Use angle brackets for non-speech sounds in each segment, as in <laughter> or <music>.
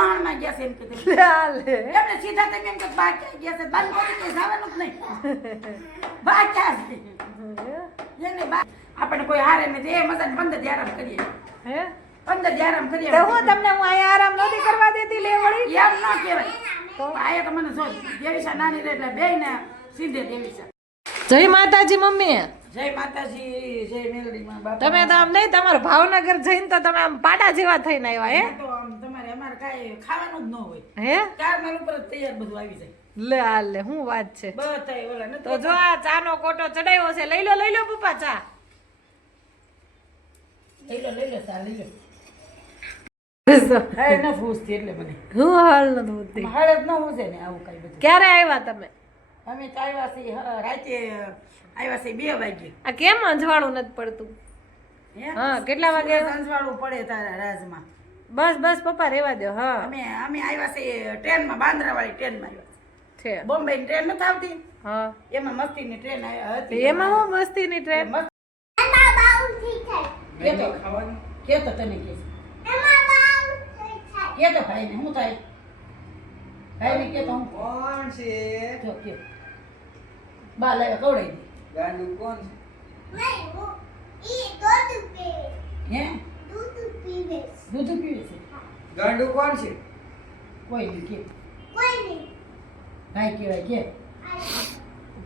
માણમાં ગયા છે એમ કીધું એમને સીધા તમે એમ કહો બા ક્યાં ગયા છે. બાને બોલી કે જવાનું જ નહીં. બા ક્યાં છે એને બા આપણે કોઈ હારે ને એ મજા પંદર આરામ કરીએ. હે? પંદર આરામ કરીએ. તો હું તમને હું અહીંયા આરામ નથી કરવા દેતી લે વળી એમ ન કહેવાય. તો? આયા તો મને જો દેવીસા નાની રહે એટલે બે ને સીધે દેવીસા. જય માતાજી મમ્મી. જય માતાજી જય મેલડીમાં બાપા. તમે તો આમ નહીં તમારું ભાવનગર જઈને તો તમે આમ પાડા જેવા થઈને આવ્યા હે તો આમ તમારે અમારે કાંઈ ખાવાનું જ ન હોય. હે? માલ ઉપર જ તૈયાર બધું આવી જાય. લે હું વાત છે? બધાય ઓલા ન તો જો આ ચાનો કોટો ચડાયો છે લઈ લો લઈ લો પપ્પા ચા. લઈ લો લઈ લો ચા લઈ લો. કાંઈ ક્યારે આવ્યા તમે? અમે તો આવ્યા છીએ રાતે આવ્યા છીએ બે વાગે. આ કેમ અંજવાળું નથી પડતું? હા? કેટલા વાગે? અંજવાળું પડે તારા રાજમાં. બસ બસ પપ્પા રેવા દો હા. અમે અમે આવ્યા છીએ ટ્રેનમાં બાંદ્રાવાળી ટ્રેનમાં આવ્યા છે. બોમ્બે ની ટ્રેન નથી આવતી? હા. એમાં મસ્તીની ટ્રેન આ- હતી એમાં હું મસ્તીની ટ્રેન? કે તો ખાવાનું કે તો તને કે કેતો ભાઈને હું થાય? ભાઈને કેતો હું કોણ છે? જો કે. બા લાવ્યા કવડાઈ દે. ગાંડુ કોણ છે? હે? દૂધ પીવે છે? ગાંડુ કોણ છે? કોઈ નહીં કે. ભાઈ કહેવાય કે.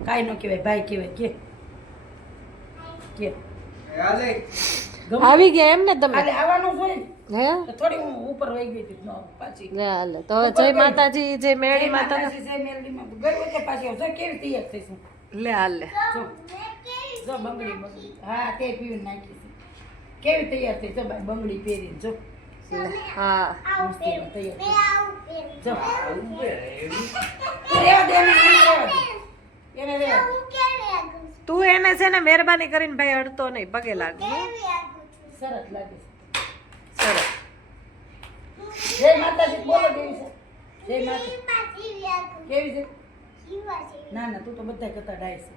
કાંઈ ન કહેવાય ભાઈ કહેવાય કે. કે. આવી ગયા એમ ને તમે આવવાનું હોય હે? તો થોડી હું ઉપર વહી ગઈ હતી પાછી. લે હાલે તો જય માતાજી જય મેળી માતા માતાજી જય મેલડીમાં ગઈ વખતે પાછી આવશે કેવી તૈયાર થઈશું? લે હાલે. જો જો. બંગડી બંગડી. હા તે પીવી નાખી કેવી તૈયાર થઈ? તો ભાઈ બંગડી પહેરી જો. હા તૈયાર જો. તું દે એને તું છે ને મહેરબાની કરીને ભાઈ અડતો નહીં પગે લાગ સરસ લાગે. સરસ. જય માતાજી બોલો કેવી છે? જય માતા કેવી છે? ના ના તું તો બધા કરતા ડાય છે.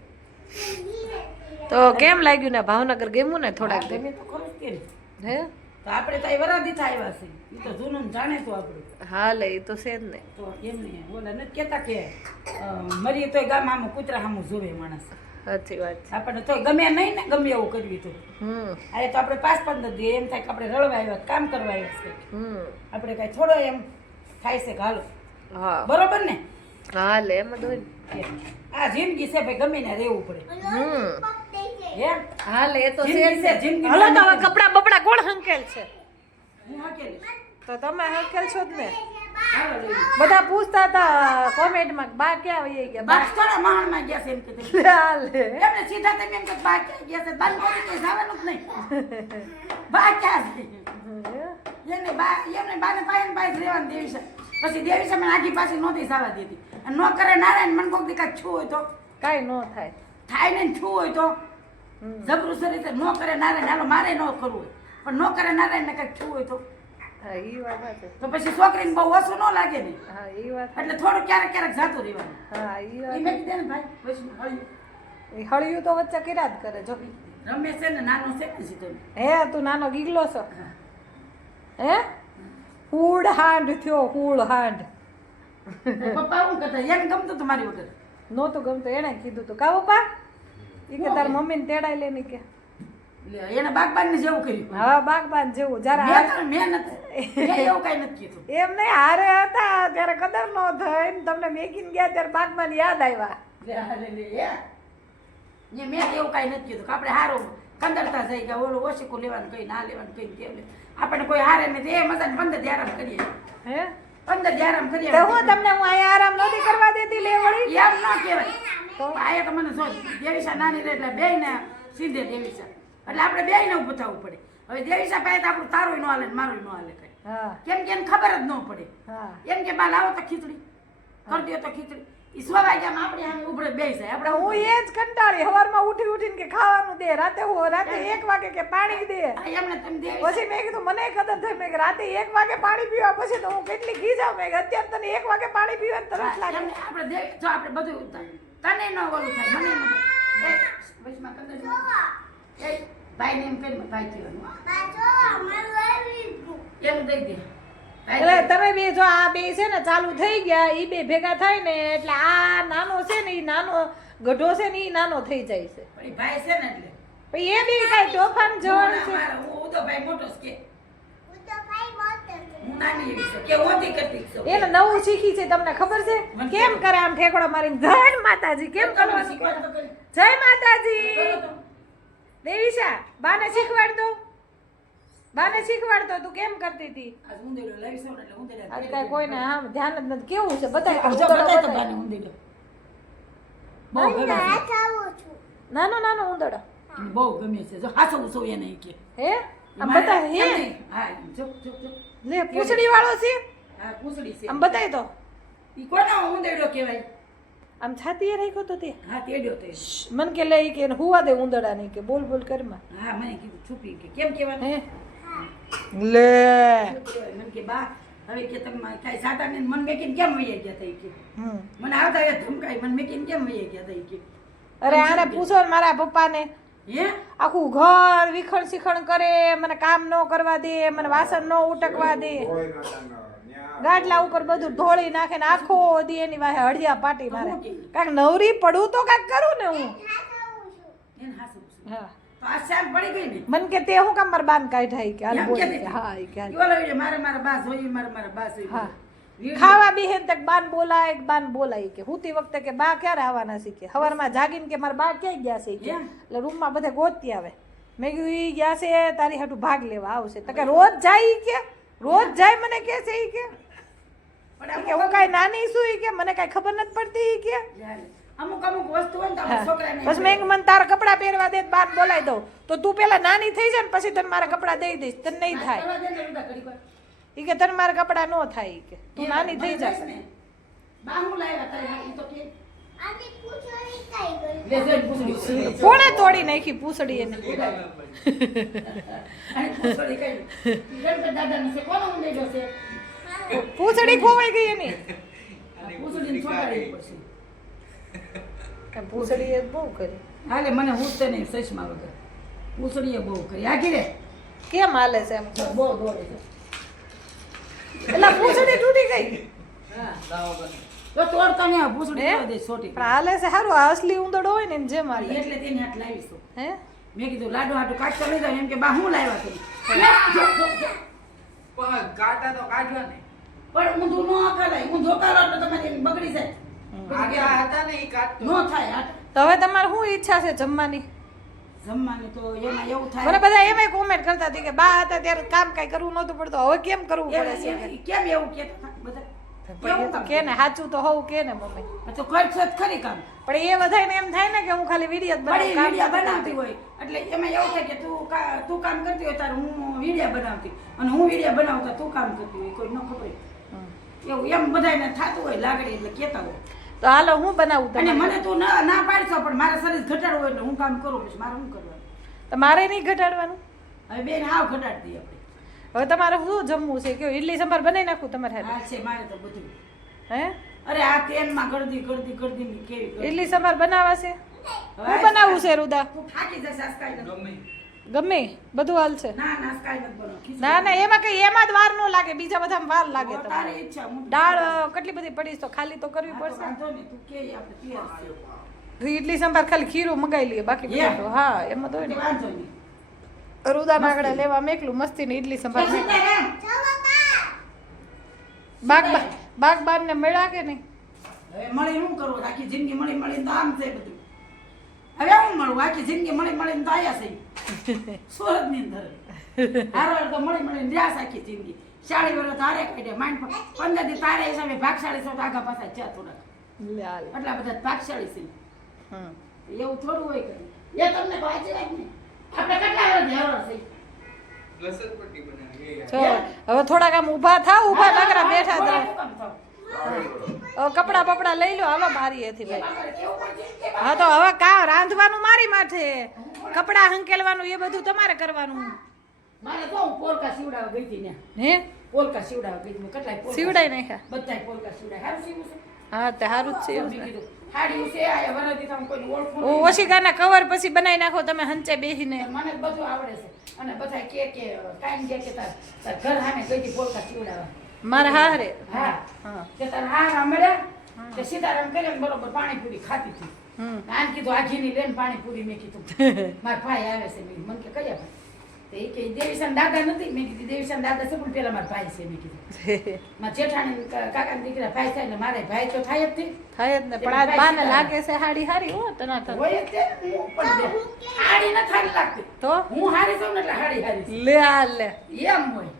તો કેમ લાગ્યું ને? ભાવનગર ગમ્યું ને થોડાક ગમ્યું તો ખરું. કે ને. હે? તો આપણે તો વરાદી થાય આવ્યા છે એ તો જૂનું ને જાણે તો આપણું. હા લે એ તો છે જ ને. તો એમને ઓલા નથી કહેતા કે મરીએ તોય ગામ આમ કૂતરા સામું જોવે માણસ. સાચી વાત આપણને તો ગમે નહીં ને ગમે એવું કરવી તો. હમ. તો આપણે પાંચ પંદર દી એમ થાય કે આપણે રળવા આવ્યા કામ કરવા આવ્યા છે. આપણે કાંઈ થોડો એમ થાય છે હાલો. હા. બરોબર ને? હા લે એમ જ હોય આ જિંદગી છે ભાઈ ગમે ને રહેવું પડે. હમ. હે હા એ તો છે. છે, હલો તો હવે કપડા બપડા કોણ હંકેલ છે. તો તમે હંકેલ છો જ ને? હાલો. બધા પૂછતા હતા કોમેન્ટમાં બા ક્યાં વહી ગયા? બા થોડા ગયા છે એમ કીધું <laughs> હા એમને સીધા તમે એમ કહો બા ક્યાં ગયા છે? બાને બોલી કે જવાનું જ નહીં. બા ક્યાં છે? એને બા એમને બાને પાયે ને પાયે રહેવાનું દેવી છે પછી દેવી છે મને આખી પાછી નહોતી જવા દીધી અને ન કરે નારાયણ મન કોક દીકા છું હોય તો. કાંઈ ન થાય. થાય ને છું હોય તો. જબરું રીતે ન કરે નારાયણ હાલો મારે ન કરવું હોય. પણ ન કરે નારાયણ ને કંઈક થયું હોય તો? હા તો પછી છોકરીને બહુ ઓછું ન લાગે ને? એટલે થોડું ક્યારેક ક્યારેક જાતું રહેવાનું. હા ને ભાઈ હળિયું. એ હળિયું તો વચ્ચે કર્યા જ કરે જો. રમેશ છે ને નાનો છે ને સીધો. હે તું નાનો ગીગલો છો. હે. હુડ હાંડ થયો હુડ. હાંડ પપ્પા શું કરતા? એને ગમતું તો મારી વગર? નહોતું ગમતું એને કીધું તું. કા પપ્પા? એ કે તાર મમ્મીને તેડાઈ લે ને કે. એને બાગબાન જેવું કર્યું. હા બાગબાન જેવું. જરા મેં નથી એવું કઈ નથી કીધું. એમ નહીં હારે હતા ત્યારે કદર નો થઈ ને તમને મેકીને ગયા ત્યારે બાગબાન યાદ આવ્યા. મેં એવું કઈ નથી કીધું કે આપણે હારું કંદરતા થઈ ગયા ઓલું ઓશીકું લેવાનું કઈ ના લેવાનું કઈ કેમ આપણને આપણે કોઈ હારે નથી. એ મજા પંદર દી આરામ કરીએ. હે? પંદર દી આરામ કરીએ હું તમને હું અહીંયા આરામ નથી કરવા દેતી લેવડી? એમ ન કહેવાય. તો આયા તો મને શું દેવીસા નાની રહે એટલે બે ને સીધે દેવીસા. એટલે આપણે બે ને થવું પડે. હવે દેવીસા પાસે આપણું તારું ન હાલે મારું ન હાલે કઈ. કેમ કે એને ખબર જ ન પડે. હા. એમ કે બા લાવો તો ખીચડી. કરી દો તો ખીચડી. હું એ જ કંટાળી સવારમાં ઉઠી ઉઠીને કે ખાવાનું દે રાતે રાતે એક વાગે કે પાણી દે. પછી મેં કીધું મને કદર થઈ મેં રાતે એક વાગે પાણી પીવા પછી તો હું કેટલી ખીજાવ? મેં કીધું અત્યારે તને એક વાગે પાણી પીવા તરસ લાગે. આપણે જો આપણે બધું તને ન ઓલું થાય મને ન વચમાં કદાચ એ ભાઈને એમ કરી ભાઈ કહેવાનું. એમ દઈ દે. એટલે તમે બે જો આ બે છે ને ચાલુ થઈ ગયા એ બે ભેગા થાય ને એટલે આ નાનો છે ને એ નાનો ગઢો છે ને એ નાનો થઈ જાય છે. ભાઈ છે ને એટલે. એ બી કાંઈ તોફાન જવાનું છે? હું તો ભાઈ મોટો છે કે હું નાની એવી છું કે ઓછી કરતી છું એને નવું શીખી છે તમને ખબર છે? કેમ કરે આમ ઠેકડો મારીને? જય માતાજી કેમ કરવાનું. જય માતાજી! દેવીશા બાને શીખવાડ દો બાને શીખવાડતો તું કેમ કરતી હતી? આજ કાંઈ કોઈને આમ ધ્યાન જ નથી. કેવું છે? બતાય આ જો બતાય તો બાને ઊંધેડો. બહુ ગમે છે. નાનો નાનો ઉંદડો બહુ ગમે છે. જો હાસો ઉસો એને કે. હે? આમ બધા હે? હા જો જો જો લે પૂછડી વાળો છે? હા પૂંછડી છે. આમ બતાય તો. ઈ કોનો ઉંદેડો કહેવાય? આમ છાતીએ રાખ્યો તો તે? હા તેડ્યો તે. મન કે લઈ કે હુવા દે ઉંદડા ને કે બોલ બોલ કરમાં હા મને કીધું છુપી કે. કેમ કહેવાનું? હે? લે. મન કે બા હવે કે તમે કાંઈ સાતા ને મન મેકીને કેમ વહી ગયા થઈ કે? હમ. મને આવતા એ ધમકાઈ મન મેકીને કેમ વહી ગયા થઈ કે? અરે આને પૂછો ને મારા પપ્પાને. આખું ઘર વિખણ શિખણ કરે મને કામ ન કરવા દે મને વાસણ ન ઉટકવા દે. ગાડલા ઉપર બધું ઢોળી નાખે ને આખો દી એની વાહે હળિયા પાટી મારે. કાંઈક નવરી પડું તો કાંઈક કરું ને હું. એને હાસું ઉસું. હા. તો આ શામ પડી ગઈ ને? મન કે તે હું કામ મારા બાન કાઢાઈ કે કે હા મારે મારા બા જોઈએ મારે મારા બા જોઈએ હા. ખાવા બી તક બાન બોલાય બાન બોલાય કે. હુતી વખતે કે બા ક્યારે આવવાના છે કે? હવારમાં જાગીને કે મારા બા ક્યાંય ગયા છે કે? એટલે રૂમમાં બધે ગોતતી આવે. મેં કીધું એ ગયા છે તારી હાટું ભાગ લેવા આવશે. તો કે રોજ જાય કે? રોજ જાય મને કે છે કે? કે હું કાંઈ નાની છું એ કે? મને કાંઈ ખબર નથી પડતી એ કે? અમુક અમુક વસ્તુ હોય ને છોકરાને પછી મેં મને તારા કપડાં પહેરવા દે બાદ બોલાઈ બોલાવી દઉં. તો તું પેલા નાની થઈ જાય ને પછી તને મારા કપડાં દઈ દઈશ. તને નહીં થાય. ઈ કે તને મારા કપડાં ન થાય કે. તું નાની થઈ મને ને, બાહુ લાવ્યા તારે ઈ તો કે. આની પૂછડી કઈ ગઈ લે પૂછડી. કોણે તોડી નાખી પૂછડી એને? અને પૂછડી? પૂછડી ખોવાઈ ગઈ એની. આ. પૂછડી એ બહુ કરી. હાલે મને ઉઠતે નહીં સસમા વગર. પૂછડીએ બહુ કરી. રે કેમ હાલે છે એમ? બહુ દોડે છે. એટલે પૂછડી તૂટી ગઈ. હા તો પૂછડી તોડી દે છોટી પણ હાલે છે સારું આ અસલી ઉંદડો હોય ને એને જેમ હાલે. એટલે તેની હાથ લાવીશું. હે? મેં કીધું લાડુ હાટુ કાઢતો લઈ જાવ એમ કે બા હું લાવ્યા તું જો, જો, જો. પણ કાંટા તો કાઢવા ને. પણ ઊંધું ન કરાય ઊંધો કરો એટલે તમારી બગડી જાય. હતા ને ન થાય હવે તમારે શું ઈચ્છા છે જમવાની? જમવાનું તો એમાં એવું મને બધા એમાંય કોમેન્ટ કરતા હતી કે બા હતા ત્યારે કામ કાંઈ કરવું નહોતું પડતું. હવે કેમ કરવું પડે છે? એમ- એમ- કેમ એવું કહેતા બધા? પણ એ કેવું કે ને સાચું તો હોવું કે ને મમ્મી? તો કરશો જ ખરી કામ. પણ એ બધાને એમ થાય ને કે હું ખાલી વીડિયો બનાવું વિડિયા બનાવતી હોય. એટલે એમાં એવું થાય કે તું તું કામ કરતી હોય તારે હું વિડિયા બનાવતી. અને હું વિડિયા બનાવતા તું કામ કરતી હોય. કોઈ ન ખબર. એવું એમ બધાને થતું હોય લાગણી એટલે કહેતા હોય. તો હાલો હું બનાવું અને મને તું ના ના પાડશો પણ મારા શરીર ઘટાડવું હોય એટલે હું કામ કરું પછી મારે શું કરવાનું? તો મારે નહીં ઘટાડવાનું? હવે બેન હાવ ઘટાડી દઈએ આપણે. હવે તમારે શું જમવું છે? કે ઇડલી સંભાર બનાવી નાખું તમારે હા છે મારે તો બધું. હે? અરે આ તેલમાં ગળદી ગળદી ગળદી કેવી. ઇડલી સંભાર બનાવાશે? હું બનાવું છે રુદા? તું થાકી જશે આજકાલ. ગમે? બધું હાલ છે ના ના એમાં કઈ એમાં જ વાર ન લાગે બીજા બધામાં વાર લાગે તો દાળ કેટલી બધી પડી તો ખાલી તો કરવી પડશે. ઇડલી સંભાર ખાલી ખીરું મગાઈ લઈએ બાકી બધું તો હા એમાં તો. રુદા નાગડા લેવા મેકલું મસ્તી ને ઇડલી સંભાર બાગ બાગ બાગ ને મળ્યા કે નહીં? મળી શું કરવું? આખી જિંદગી મળી મળી દામ છે બધું. હવે હું મળું આખી જિંદગી મળી મળીને તો આવ્યા છે <laughs> સુરતની અંદર. હારો તો મળી મળીને રહ્યા છે આખી જિંદગી. શાળી વર્ષ તારે કાઢે માંડ પંદર દી તારે હિસાબે ભાગશાળી છો તો આગા પાછા ચા થોડા એટલા બધા ભાગશાળી છે એવું થોડું હોય કઈ એ તમને વાંચી રાખ ને આપણે કેટલા વર્ષ હેરો છે હવે થોડાક આમ ઊભા થાવ ઊભા નકરા બેઠા થાવ. કપડા બપડા લઈ લો હાલો મારી એથી ભાઈ. હા તો હવે કા રાંધવાનું મારી માથે? કપડા હંકેલવાનું એ બધું તમારે કરવાનું. મારે તો હું પોલકા સીવડાવવા ગઈ હતી ને. હે? પોલકા સીવડાવવા ગઈ હતી. કેટલાય સીવડાઈ નાખ્યા? બધાય પોલકા સીવડાય. હારું સીવું છે? હા તે સારું જ છે. ઓશિકાના કવર પછી બનાવી નાખો તમે હંચે બેસીને મને બધું આવડે છે. અને બધા કે કે કાંઈ કે કે તાર તાર ઘર સામે ગઈ પોલકા સીવડાવવા. મારા હારે. હા. તે તાર હારા મળ્યા તે સીતારામ કરે બરોબર પાણીપુરી ખાતી હતી. આમ કીધું આજીની લેન પાણીપુરી મેં કીધું. <laughs> મારા ભાઈ આવે છે. મને કે કયા ભાઈ? તો એ કે દેવીશાન દાદા નથી. મેં કીધું દેવીશાન દાદા છે પણ પેલા મારા ભાઈ છે. મેં કીધું મારા જેઠાણી કાકાના દીકરા ભાઈ થાય ને મારે ભાઈ તો થાય જ નહીં. થાય જ ને પણ આજ બાને લાગે છે હાડી હારી હો તના તને. હોય જ ને, હાડી નથી હારી લાગતી. તો? હું હારી છું ને એટલે હાડી હારી લે આ લે. એમ હોય.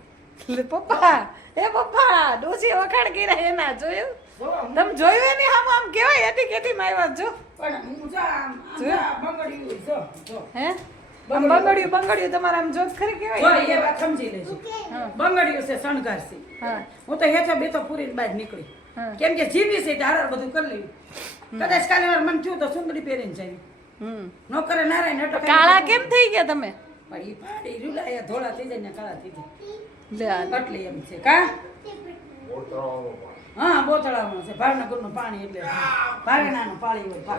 લે પપ્પા. એ પપ્પા ડોસી વખાણ કર્યા એના જોયું? જો, તમે જોયું એની આમ આમ કેવાય એથી કેથી માં જો. પણ હું જો આમ આમ જો. જો જો. હે? બંગડ્યું. બંગડિયું બંગડિયું તમારા આમ જોત ખરી જો કેવાય એ વાત સમજી લેજો. બંગડ્યું બંગડીયું છે શણગાર છે હા. હું તો હેઠા તો પૂરી બહાર નીકળી. કેમ કે જીવી છે ત્યારે બધું કરી લેવું કદાચ કાલે વાર મન થયું તો સુંદરી પહેરીને જઈ નોકરે નારાયણ કાળા કેમ થઈ ગયા તમે? પણ એ પાડી રૂલાયા ધોળા થઈ જાય ને કાળા થઈ જાય. એટલે એમ છે કા? હા બોતળાનું છે. ભાવનગરનું પાણી એટલે ભાવેનાનું પાણી હોય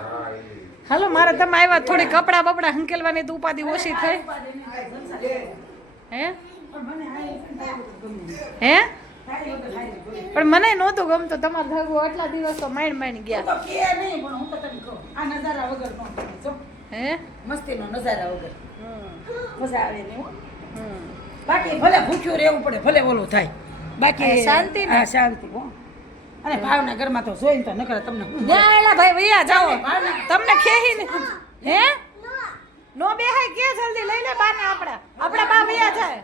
હાલો મારે તમે આવ્યા થોડી કપડા બપડા હંકેલવાની તો ઉપાધિ ઓછી થઈ. હે? હે. પણ મને નહોતું ગમતું. તમારે ભેગું આટલા દિવસ તો માંડ માંડ ગયા. તો કે નહીં પણ હું તો તને કહું આ નજારા વગર નો હે? મસ્તીનો નજારા વગર. મજા આવે ને હમ. બાકી ભલે ભૂખ્યું રહેવું પડે ભલે ઓલું થાય. બાકી શાંતિ ના. હા શાંતિ હો. અને ભાવના ઘરમાં તો જોઈને તો નકર તમને હું એલા ભાઈ ભૈયા જાઓ. તમને ખેહી ને હે. નો બેહાય કે જલ્દી? લઈ લે બાને આપડા આપડા બા ભૈયા જાય.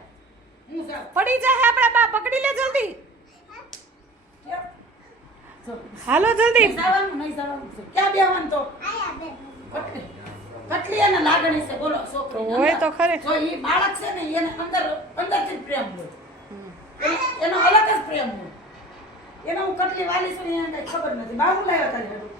હું પડી જાય આપડા બા પકડી લે જલ્દી. હાલો જલ્દી. જવાનું, નહીં જવાનું. ક્યાં બેહવાનું તો? કટલી કટલી એને લાગણી છે બોલો છોકરી. હોય તો ખરે. જો એ બાળક છે ને એને અંદર અંદરથી પ્રેમ હોય. એનો- અલગ જ પ્રેમ હોય. એનો હું કટલી વાલી છું એને કઈ ખબર નથી. બાબુ લાવ્યો તારી હેડું?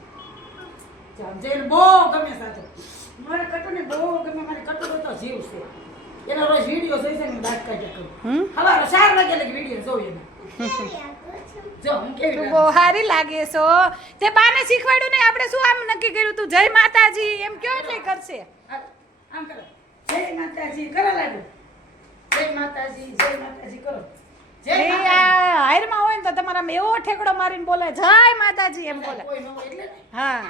જામ બહુ ગમે સાચો મારે કટુને બહુ ગમે મારે કટુ તો જીવ છે. એનો રોજ વીડિયો જોઈ છે ને દાંત કાઢ્યા કરું. હવારે ચાર વાગે લગી વીડિયો જોઉં એને. <laughs> તું બહુ સારી લાગે છો તે બાને શીખવાડ્યું નહીં આપણે શું આમ નક્કી કર્યું તું? જય માતાજી એમ કયો એટલે કરશે. આમ કરો. જય માતાજી કરો લાડુ. જય માતાજી જય માતાજી કરો. જય એ માતાજી. આ હાયરમાં હોય ને તો તમારા એવો ઠેકડો મારીને બોલે જય માતાજી એમ બોલે ન ને. હા.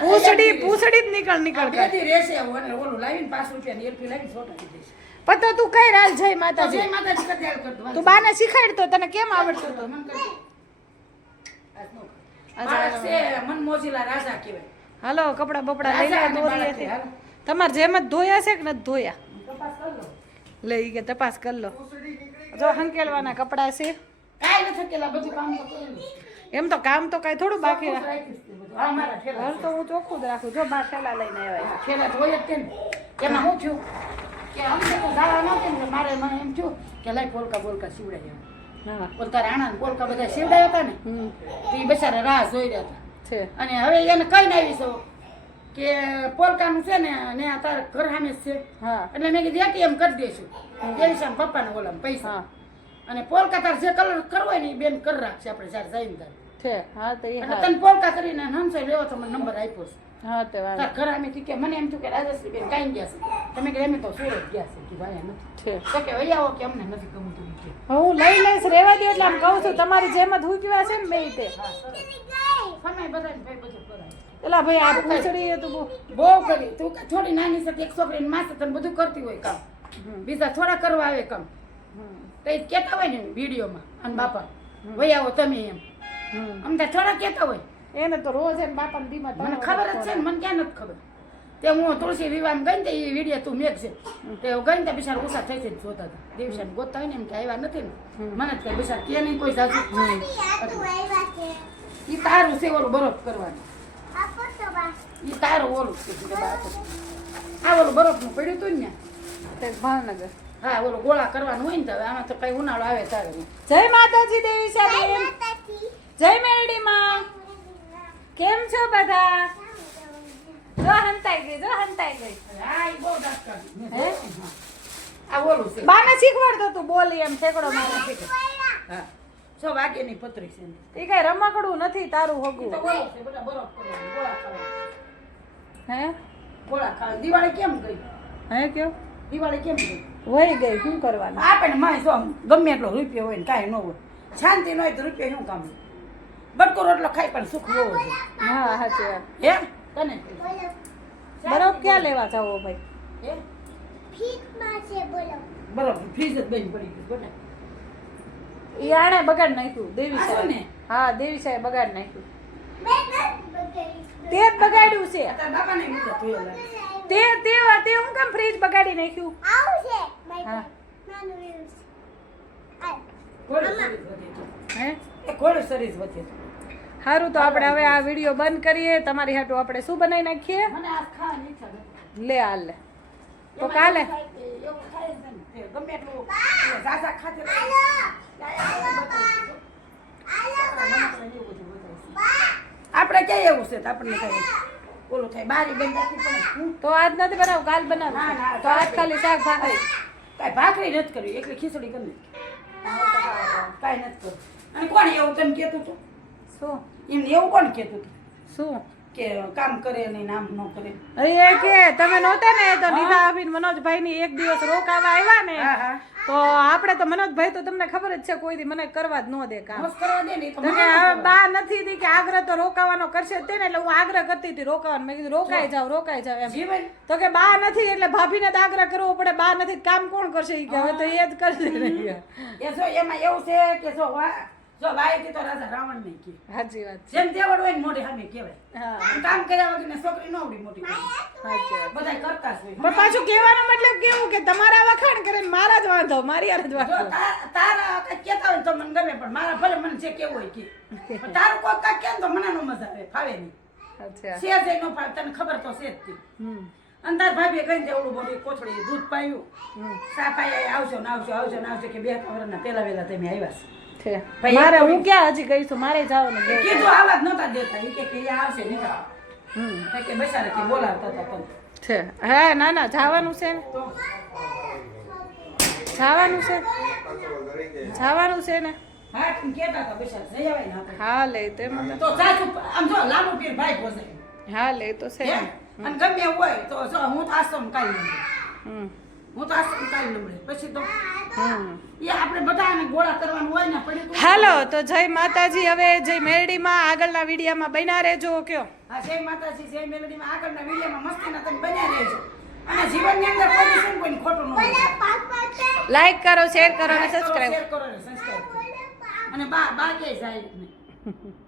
પૂછડી પૂછડી જ નીકળ નીકળ રહેશે ઓલું લાવીને પાંચ એલપી લાવીને દઈશ. પણ તો તું કઈ રાલ જય તો માતાજી જય માતાજી તું બાને શીખાડતો તને કેમ આવડતો હતું મન છે, મનમોજીલા રાજા કહેવાય. હાલો કપડા બપડા લઈ લે દોરી છે. તમારે જેમ જ ધોયા છે કે નથી ધોયા? લઈ કર લે ઈ કે તપાસ કરી લો. જો હંકેલવાના કપડા છે. કાંઈ નથી થકેલા, બધું કામ તો. એમ તો કામ તો કાંઈ થોડું બાકી છે હાલ તો હું ચોખ્ખું જ રાખું. જો બા થેલા લઈને આવ્યા થેલા ઠેલા તો હોય જ તે ને. એમાં હું થયું? કે અમને તો જવા નહોતી ને મારે મને એમ થયું કે લાઈ પોલકા બોલકા સીવડાવ્યા હા. પોલકા રાણા ને પોલકા બધા સીવડાવ્યા હતા ને એ બચારા રાહ જોઈ રહ્યા હતા. છે. અને હવે એને કઈ આવી છો કે પોલકાનું છે ને ને આ તારા ઘર સામે છે. હા. એટલે મેં કીધું એટીએમ કરી દઈશું દેવીશાન પપ્પાને ઓલામાં પૈસા. હા. અને પોલકા તાર જે કલર કરવો હોય ને એ બેન કરી રાખશે આપણે જ્યારે જઈને તાર છે. હા તો એ એટલે તને પોલકા કરીને હંસાઈ લેવો તો મને નંબર આપ્યો છે. હા તે તાર ઘર અમે કે મને એમ થયું કે રાજેશ્રી બેન કાઈ ગયા છે. તમે કે અમે તો સુરત ગયા છે. કે ભાઈ નથી. છે. તો કે વહી આવો કે અમને નથી ગમતું કે. હું લઈ લઈશ રેવા દો એટલે આમ કહું છું તમારી જેમ જ હુકવા છે ને બે તે. સમય બધાને ભાઈ બધું કરાય. એલા ભાઈ આ પૂછડી હતું બહુ. બહુ કરી. તું કે થોડી નાની છે તો એક છોકરીને માસે તને બધું કરતી હોય કામ. બીજા થોડા કરવા આવે કામ. તો એ કહેતા હોય ને વિડીયોમાં અને બાપા વહી આવો તમે એમ. અમને થોડા કહેતા હોય. એને તો રોજ એને બાપાને બીમાર મને ખબર જ છે ને મને ક્યાં નથી ખબર. તે હું તુલસી વિવાહ ગઈ ને તે એ વીડિયો તું મેઘ છે. તે ગઈ ને તે બિચારા ઓછા થઈ છે જોતા હતા. દિવસે ગોતતા હોય ને એમ કે આવ્યા નથી ને. મને જ કઈ બિચાર કે નહીં કોઈ જાજુ. એ તારું છે ઓલું બરફ કરવાનું. એ તારું ઓલું છે આ ઓલું બરફનું પડ્યું હતું ને તે ભાવનગર. હા ઓલું ગોળા કરવાનું હોય ને તો હવે આમાં તો કઈ ઉનાળો આવે તારે જય માતાજી દેવી સાહેબ. જય મેરડી માં કેમ છો બધા? જો હંતાઈ ગઈ જો હંતાઈ ગઈ. હા. આ બોલું છે. બાને શીખવાડતો તું બોલી એમ ઠેકડો મારો હા. છો વાગ્યાની પતરી છે. એ કઈ રમકડું નથી તારું હગું. હે? ગોળા ખાવા. દિવાળી કેમ ગઈ? હે કયો? દિવાળી કેમ ગઈ? વહી ગઈ શું કરવાનું? આપણે માં જો ગમે એટલો રૂપિયો હોય ને કાંઈ ન હોય. શાંતિ ન હોય તો રૂપિયો શું કામ? બટકો રોટલો ખાઈ પણ સુખ હોવો છે હા સાચી વાત. હે? તને? બરફ ક્યાં લેવા જાવો ભાઈ? હે? છે બોલો. ફ્રીજ જ બંધ પડી ગયું બોલે બગાડ નાખ્યું દેવી સાહેબ. ને? હા દેવી સાહેબ બગાડ નાખ્યું. તે જ બગાડ્યું છે. તારા બાપાને મૂકો જોયો લાગે. તે તે તે હું કેમ ફ્રીજ બગાડી નાખ્યું? આવું છે હા. નાનું. હે? ઘોડે સરીસ વધે સારું તો આપણે હવે આ વીડિયો બંધ કરીએ. તમારી હાટું આપણે શું બનાવી નાખીએ? લે આ. લે. હાલ! લે તો કાલે. આપણે ક્યાં એવું છે આપણને કઈ ઓલું થાય બારી તો આજ નથી બનાવું કાલ ના, બનાવું તો આજ ખાલી શાક ભાખરી કાંઈ ભાખરી નથી કરવી એટલે ખીચડી કરી નાખી. કાંઈ નથી કરવું અને કોણ એવું તને કહેતું હતું? શું? એમને એવું કોણ કહેતું હતું? શું? કે કામ કરે નહીં નામ ન કરે. અરે કે તમે નહોતા ને તો નીતા અભિન મનોજભાઈ ની એક દિવસ રોકાવા આવ્યા ને હા હા. તો આપણે તો મનોજભાઈ તો તમને ખબર જ છે કોઈ દી મને કરવા જ ન દે કામ. મસ્ત કરવા દે ને ઈ તો તો મને કે ન હવે ખબર. બા નથી દી કે આગ્રહ તો રોકાવાનો કરશે તે ને એટલે હું આગ્રહ કરતી હતી રોકાવાનો. મેં કીધું રોકાઈ જાવ રોકાઈ જાવ એમ. તો કે બા નથી એટલે ભાભીને તો આગ્રહ કરવો પડે. બા નથી કામ કોણ કરશે? કે હવે તો એ જ કરશે એ એમાં એવું છે કે જો જો વાયથી તો રાજા રાવણ ને કે. સાચી વાત જેમ તેવડ હોય ને મોઢે સામે કહેવાય. હા. કામ કર્યા વગર છોકરી નો આવડી મોટી. સાચી કરતા છે પણ પાછું કહેવાનો મતલબ કેવું કે તમારા વખાણ કરે ને મારા જ વાંધો મારી યાર જ વાંધો. તારા કાંઈક કહેતા હોય તો મને ગમે પણ મારા ભલે મને જે કેવું હોય કે. તારું કોઈ કાંઈક કેમ ને તો મને નો મજા આવે ફાવે નહીં. અચ્છા છે જ નો ફાવે તને ખબર તો છે જ તે. હમ. અને તાર ભાભીએ કહીને તે ઓલું કોથળી દૂધ પાયું. સા પાયા આવશો ને આવશો આવશો ને આવશો કે બે ખબર ના પહેલા વહેલા તમે આવ્યા છો. છે. મારે હું ક્યાં હજી ગઈ છું? મારે જવાનું કીધું આવા જ નતા દેતા. એ કે કે આવશે નહીં હમ. કે બસારે કે બોલાવતા હતા પણ છે. હે ના ના જવાનું છે ને. જવાનું છે. જવાનું છે ને. હા લે તે હા લે તો છે અને ગમે હોય તો હું તો આશ્રમ કાઢી હું તો આશ્રમ કાઢી પછી તો હમ એ આપણે બધાને ગોળા કરવાનું હોય ને પડી તો- હાલો તો જય માતાજી. હવે જય મેરડીમાં આગળના વિડીયામાં બન્યા રહેજો કયો. જય માતાજી જય મેલડીમાં આગળના વિડીયોમાં મસ્તીના તમે બન્યા રહેજો. અને જીવનની અંદર કોઈ શું કોઈ ખોટું ન હોય. બોલો પાપા છે. લાઈક કરો શેર કરો અને કરો, સબસ્ક્રાઈબ અને બા જાય <laughs>